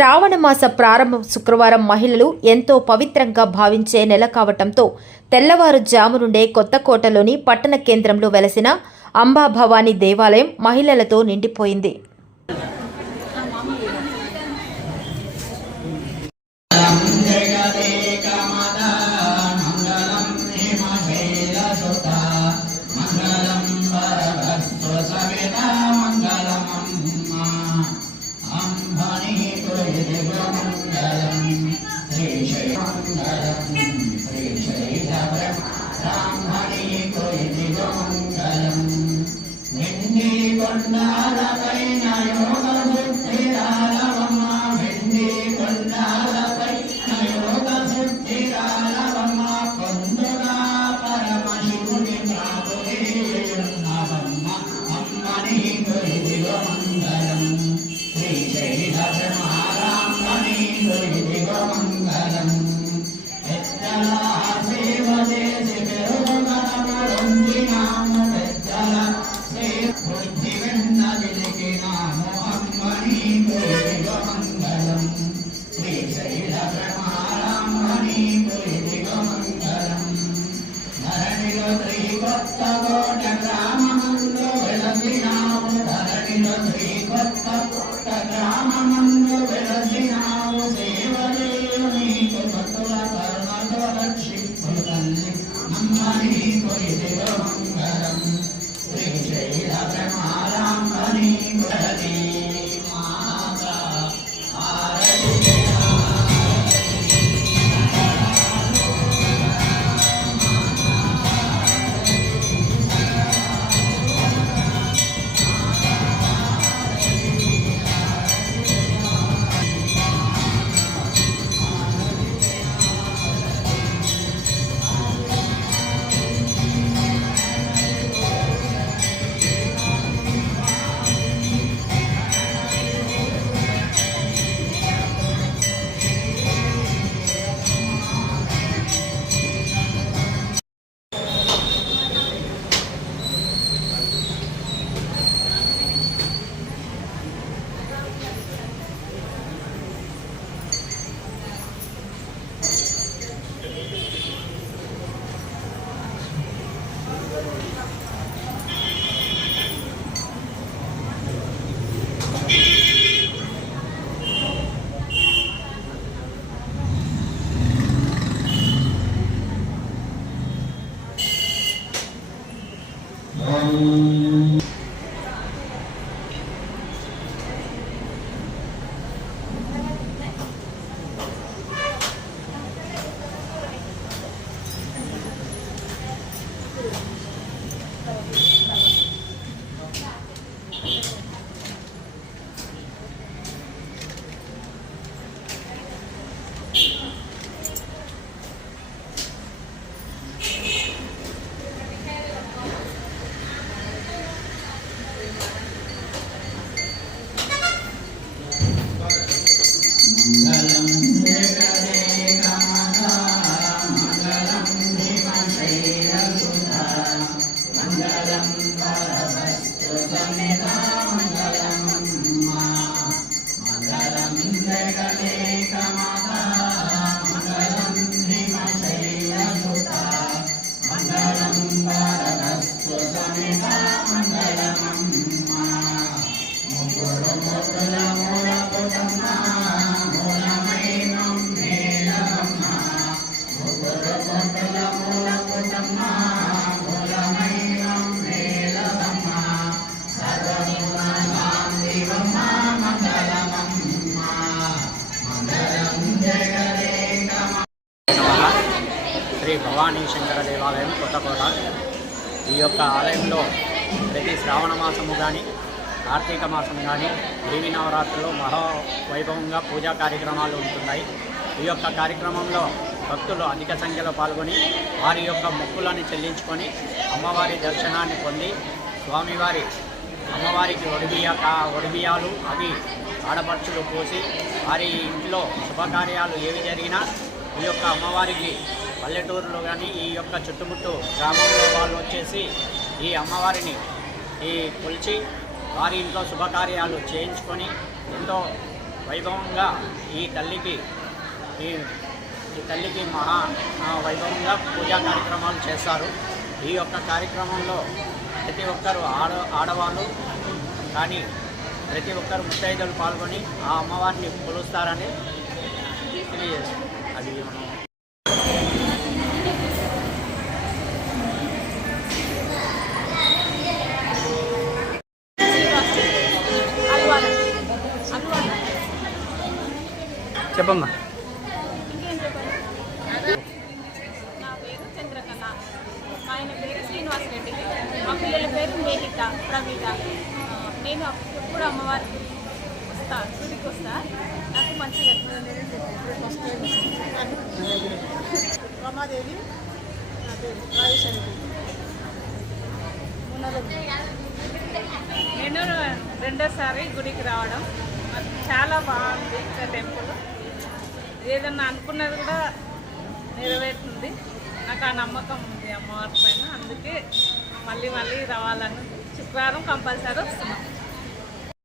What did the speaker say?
శ్రావణ మాస ప్రారంభ శుక్రవారం మహిళలు ఎంతో పవిత్రంగా భావించే నెల కావటంతో తెల్లవారుజాము నుండే కొత్తకోటలోని పట్టణ కేంద్రంలో వెలసిన అంబాభవానీ దేవాలయం మహిళలతో నిండిపోయింది. శ్రీ భవానీ శంకర దేవాలయం కొత్తకోట. ఈ యొక్క ఆలయంలో ప్రతి శ్రావణ మాసము కానీ కార్తీక మాసం కానీ దేవీ నవరాత్రులు మహావైభవంగా పూజా కార్యక్రమాలు ఉంటున్నాయి. ఈ యొక్క కార్యక్రమంలో భక్తులు అధిక సంఖ్యలో పాల్గొని వారి యొక్క మొక్కులను చెల్లించుకొని అమ్మవారి దర్శనాన్ని పొంది అమ్మవారికి ఒడిబియ్యాలు అవి ఆడపడుచులు పోసి వారి ఇంట్లో శుభకార్యాలు ఏవి జరిగినా ఈ యొక్క అమ్మవారికి పల్లెటూరులో కానీ ఈ యొక్క చుట్టుముట్టు గ్రామంలో వాళ్ళు వచ్చేసి ఈ అమ్మవారిని కొలిచి వారి ఇంట్లో శుభకార్యాలు చేయించుకొని ఎంతో వైభవంగా ఈ తల్లికి మహా వైభవంగా పూజా కార్యక్రమాలు చేస్తారు. ఈ యొక్క కార్యక్రమంలో ప్రతి ఒక్కరు ఆడవాళ్ళు కానీ ప్రతి ఒక్కరు ముత్తైదులు పాల్గొని ఆ అమ్మవారిని కొలుస్తారని తెలియజేస్తారు. అది మనం చెప్పమ్మా. నా పేరు చంద్రకళ, మా ఆయన పేరు శ్రీనివాసరెడ్డి, మా పిల్లల పేరు మేహిత, ప్రవీణ. నేను ఎప్పుడు అమ్మవారికి వస్తా, గుడికి వస్తా. నాకు మంచిగా రమాదేవి, నా పేరు రాజేశ్వరి. నేను రెండోసారి గుడికి రావడం నాకు చాలా బాగుంది. ఇక్కడ టెంపుల్ ఏదన్నా అనుకున్నది కూడా నెరవేరుతుంది. నాకు ఆ నమ్మకం ఉంది అమ్మవారి పైన. అందుకే మళ్ళీ రావాలని శుక్రవారం కంపల్సరీ వస్తున్నాం.